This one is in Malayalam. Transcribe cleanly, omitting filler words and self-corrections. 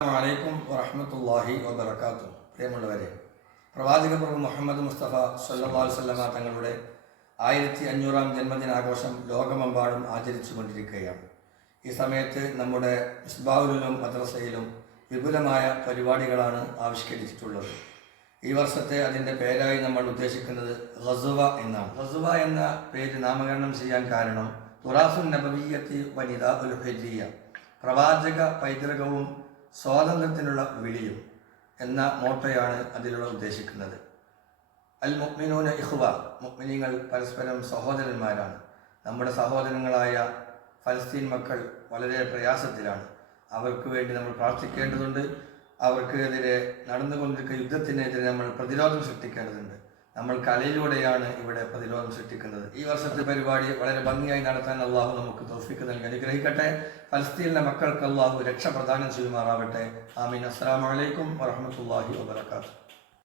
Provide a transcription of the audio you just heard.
അലൈക്കും വറഹ്മത്തുള്ളാഹി വബറകാതുഹു. പ്രിയമുള്ളവരെ, പ്രവാചക പ്രഭു മുഹമ്മദ് മുസ്തഫ സല്ലല്ലാഹു അലൈഹി വസല്ലമ തങ്ങളുടെ 1500-ാം ജന്മദിനാഘോഷം ലോകമെമ്പാടും ആചരിച്ചു കൊണ്ടിരിക്കുകയാണ്. ഈ സമയത്ത് നമ്മുടെ മിസ്ബാഹുലും മദ്രസയിലും വിപുലമായ പരിപാടികളാണ് ആവിഷ്കരിച്ചിട്ടുള്ളത്. ഈ വർഷത്തെ അതിൻ്റെ പേരായി നമ്മൾ ഉദ്ദേശിക്കുന്നത് ഗസുവ എന്നാണ്. ഗസുവ എന്ന പേര് നാമകരണം ചെയ്യാൻ കാരണം തുറാസുൻ നബവിയ്യത്തി വനിദാഉൽ ഹിജ്രിയ്യ, പ്രവാചക പൈതൃകവും സ്വാതന്ത്ര്യത്തിനുള്ള വിളിയും എന്ന മോട്ടോയാണ് അതിലൂടെ ഉദ്ദേശിക്കുന്നത്. അൽ മുഅ്മിനൂന ഇഖ്വ, മുഅ്മിനീങ്ങൾ പരസ്പരം സഹോദരന്മാരാണ്. നമ്മുടെ സഹോദരങ്ങളായ ഫലസ്തീൻ മക്കൾ വളരെ പ്രയാസത്തിലാണ്. അവർക്ക് വേണ്ടി നമ്മൾ പ്രാർത്ഥിക്കേണ്ടതുണ്ട്. അവർക്കെതിരെ നടന്നുകൊണ്ടിരിക്കുന്ന യുദ്ധത്തിനെതിരെ നമ്മൾ പ്രതിരോധം സൃഷ്ടിക്കേണ്ടതുണ്ട്. നമ്മൾ കലയിലൂടെയാണ് ഇവിടെ പ്രതിരോധം സൃഷ്ടിക്കുന്നത്. ഈ വർഷത്തെ പരിപാടി വളരെ ഭംഗിയായി നടത്താൻ അള്ളാഹു നമുക്ക് തൗഫീഖ് നൽകി അനുഗ്രഹിക്കട്ടെ. ഫലസ്തീനിലെ മക്കൾക്ക് അള്ളാഹു രക്ഷ പ്രദാനം ചെയ്യുമാറാവട്ടെ. ആമീൻ. അസ്സലാമു അലൈക്കും വറഹ്മത്തുള്ളാഹി വബറകാതുഹു.